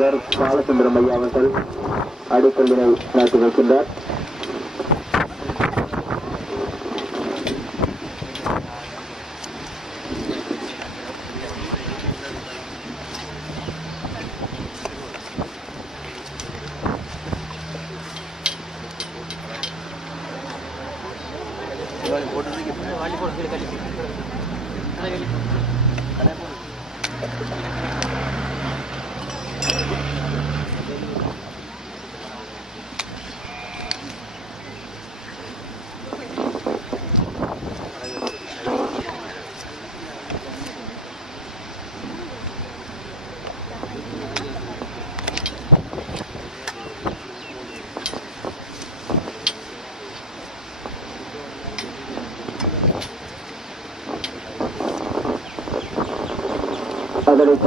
தலைவர் பாலச்சந்திரம் ஐயா அவர்கள் அடிக்கல்லினை நடத்தி வைக்கின்றார். அதனைத்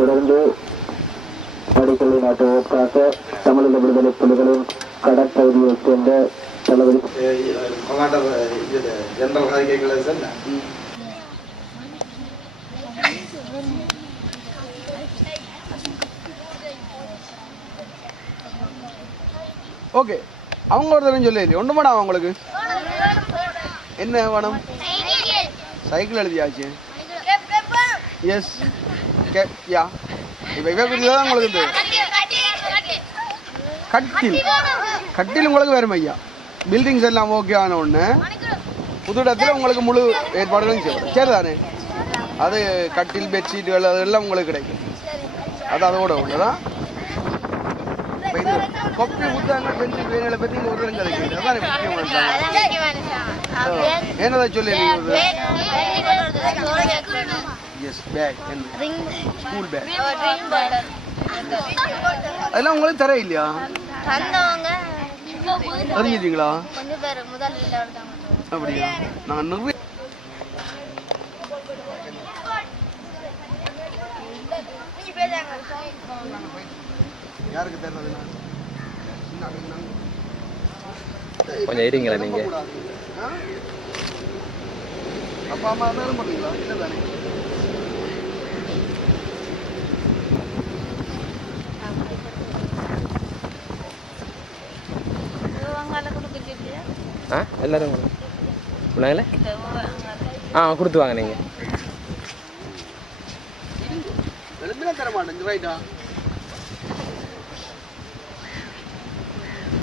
தொடர்ந்து அடிக்கல்லை நாட்டுவதற்காக தமிழக விடுதலை புலிகளின் கடற்பகுதியைச் சேர்ந்த தளபதி. ஓகே அவங்க ஒரு தரம் சொல்லி ஒன்று வேணாம் அவங்களுக்கு. என்ன வேணும்? சைக்கிள் எழுதியாச்சு. எஸ் கே யா இப்போ இவ குறித்து தான் உங்களுக்கு இது கட்டில் கட்டில் உங்களுக்கு வரும் ஐயா பில்டிங்ஸ் எல்லாம் ஓகே ஆன உடனே புது இடத்துல உங்களுக்கு முழு ஏற்பாடுகளும் செய்யும் சரி தானே அது கட்டில் பெட்ஷீட்டுகள் அதெல்லாம் உங்களுக்கு கிடைக்கும் அது அதோட ஒன்று தான் கொப்பி புத்தகங்கள் பெஞ்சு பேர்களை பற்றி இங்கே ஒரு இடம் கிடைக்குது அதான் முக்கியமான என்னதை சொல்லி எஸ் பேக் ஸ்கூல் பேக் அதெல்லாம் உங்களுக்கு தர இல்லையா அறிஞ்சிட்டீங்களா அப்படியா? நான் நிறைய யாருக்கு தெரியாது கொஞ்சம் இருங்களா நீங்க. அப்பா அம்மா தான் பண்ணுறீங்களா இல்லை தானே ஆ? எல்லாரும் சொன்னாங்களே ஆ கொடுத்து வாங்க நீங்கள்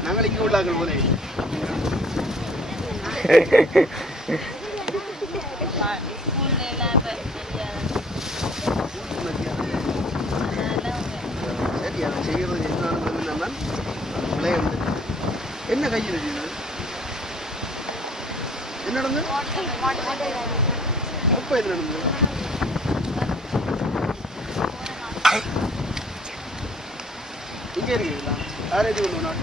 நாங்கள் இங்கே உள்ளாக்கள் போலே சரி அதை செய்கிறது என்னன்னு நம்ம விளையாண்டு என்ன கையில் என்ன நடந்தது? அப்போ என்ன நடந்தது? இங்கே இருக்கீங்களா? யாரேஜ் கொண்டு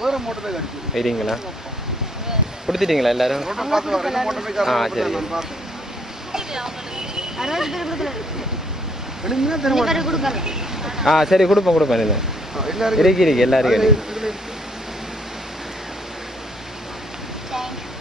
வேற மோட்டர் கொடுத்துட்டீங்களா எல்லாரும்? ஆ, சரி. ஆ சரி கொடுப்போம் கொடுப்பேன் இல்லை. இருக்கு எல்லாரும் இருக்கு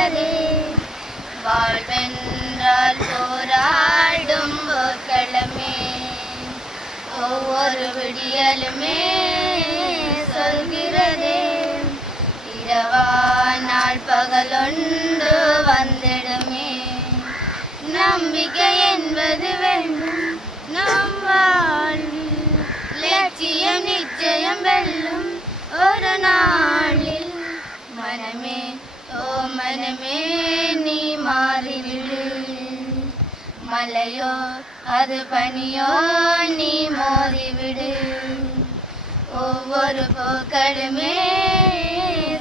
சொல்கிறதே வாழ்வென்றால் போராடும் போர்க்களமே ஒவ்வொரு விடியலுமே சொல்கிறதே. இரவானால் பகலொன்று வந்திடுமே. நம்பிக்கை என்பது வேண்டும். நம் வாழ்வில் லட்சியம் நிச்சயம் வெல்லும் ஒரு நாளில். மனமே ஓ மனமே நீ மாறிவிடு மலையோ அது பனியோ நீ மாறிவிடு ஒவ்வொரு போக்கடுமே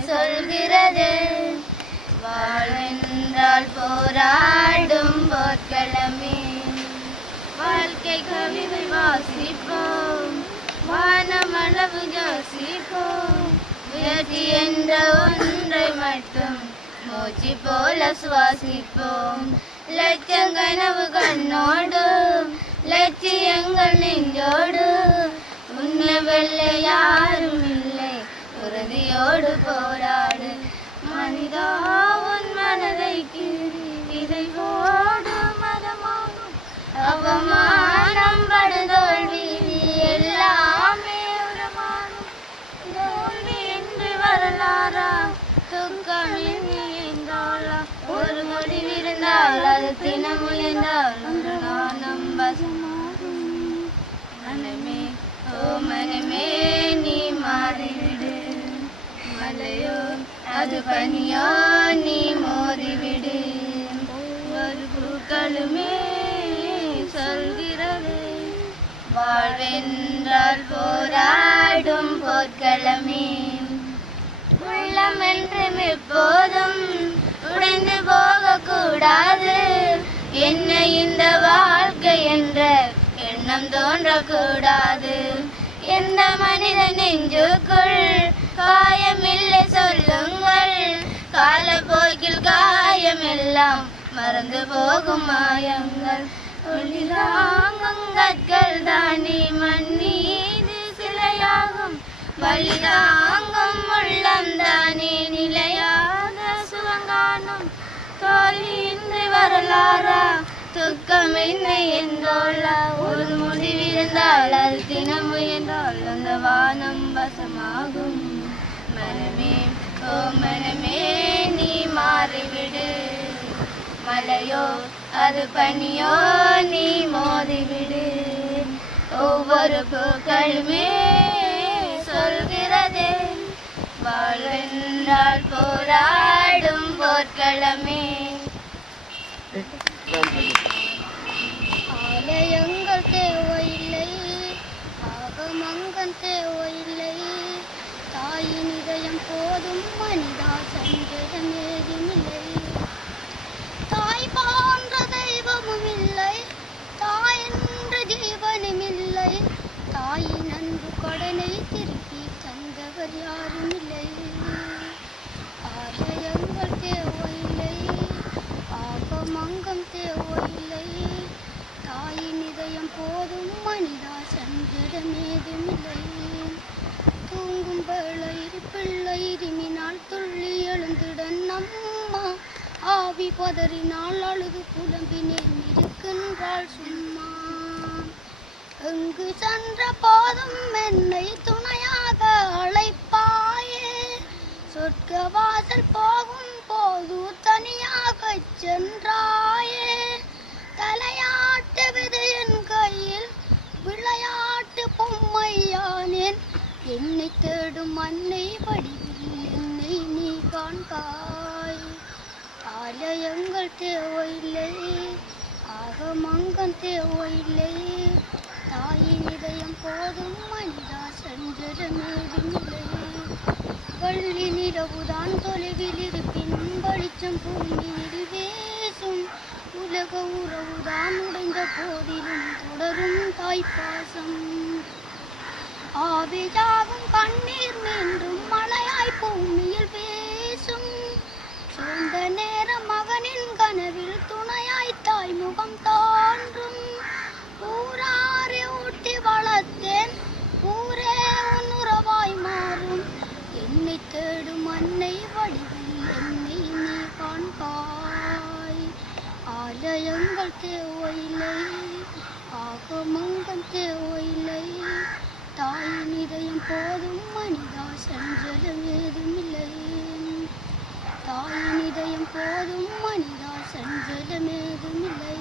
சொல்கிறது வாழ்வென்றால் போராடும் போர்க்களமே வாழ்க்கை கவிதை வாசிப்போம் வானமளவு யோசிப்போம் முயற்சி என்ற ஒன்றை மட்டும் மூச்சு போல சுவாசிப்போம். லட்சம் கனவு கண்ணோடு லட்சியங்கள் நெஞ்சோடு. உன்னை வெல்ல யாரும் இல்லை உறுதியோடு போராடு. மனிதா உன் மனதை கீறி விதைவோடு மதமாகும். அவமானம் படுதோல்வி பதிவிருந்தால் அது தினம் உயர்ந்தால் ஒரு காலம் மனமே ஓ மனமே நீ மாறிவிடு. மலையோ அது பனியோ நீ மோதிவிடு. ஒரு பூக்களுமே சொல்கிறது வாழ்வென்றால் போராடும் போர்க்களமே. உள்ளம் என்றும் எப்போதும் கூடாது. என்ன இந்த வாழ்க்கை என்ற எண்ணம் தோன்றக்கூடாது. எந்த மனித நெஞ்சுக்குள் காயமில்லை சொல்லுங்கள். காலப்போக்கில் காயமெல்லாம் மறந்து போகும் மாயங்கள். ஒளிதாங்கங்கள் தானே மண்ணீது சிலையாகும். வழிதாங்கும் உள்ளம் தானே நிலையாக சுவங்கானும் தோல்வியின்றி வரலாறா? துக்கமின்மை என்றோல்லா ஒரு முடிவிருந்தால் அது தினம் உயர்ந்தால் அந்த வானம் வசமாகும். மனமே ஓ மனமே நீ மாறிவிடு. மலையோ அது பனியோ நீ மோதிவிடு. ஒவ்வொரு பூக்களுமே சொல்கிறதே வாழ்வென்றால் போராடும் போர்க்களமே ஆலயங்கள் தேவையில்லை ஆகமங்கள் தேவையில்லை தாயின் இதயம் போதும் மனிதா சஞ்சலம் ஏதுமில்லை தாய் போன்ற தெய்வமும் இல்லை தாய் என்ற ஜீவனும் இல்லை தாயின் அன்பு கடனை திருப்பி தந்தவர் யாரும் இல்லை ஆலயங்கள் தேவையில்லை ஆகமங்கம் தேவையில்லை தாயின் இதயம் போதும் மனிதா சஞ்சலம் ஏதுமில்லை தூங்கும் வேளையில் பிள்ளை இருமினால் துள்ளி எழுந்திட நம்மா ஆவி பதறினால் அழுது புலம்பினேன் இருக்கின்றாள் சும்மா. எங்கு சென்ற போதும் என்னை துணையாக அழைப்பாயே. சொர்க்க வாசல் போகும் போது தனியாக சென்றாயே. தலையாட்டு விதையின் கையில் விளையாட்டு பொம்மையானேன். என்னை தேடும் அன்னை வடிவில் என்னை நீ காண்பாய். ஆலயங்கள் தேவையில்லை. ஆகமங்கம் தேவையில்லை. தாயின் இதயம் போதும் மனிதா சஞ்சலமேதுமில்லை வள்ளி நிலவுதான் தொலைவில் இருப்பினும் வெளிச்சம் பூமியில் வீசும். உலக உறவுதான் உடைந்த போதிலும் தொடரும் தாய்ப்பாசம். ஆவியாகும் கண்ணீர் மீண்டும் மழையாய் பூமியில் முகம் தோன்றும். ஊராரை ஊட்டி வளர்த்தேன். ஊரே உன் உறவாய் மாறும். என்னை தேடும் அன்னை வடிவில் என்னை நீ காண்பாய். ஆலயங்கள் தேவையில்லை ஆகமங்கள் தேவையில்லை. தாயின் இதயம் போதும் மனிதா செஞ்சலும் ஏதுமில்லை. தாயின் இதயம் போதும் மனிதா சஞ்சலமேதுமில்லை.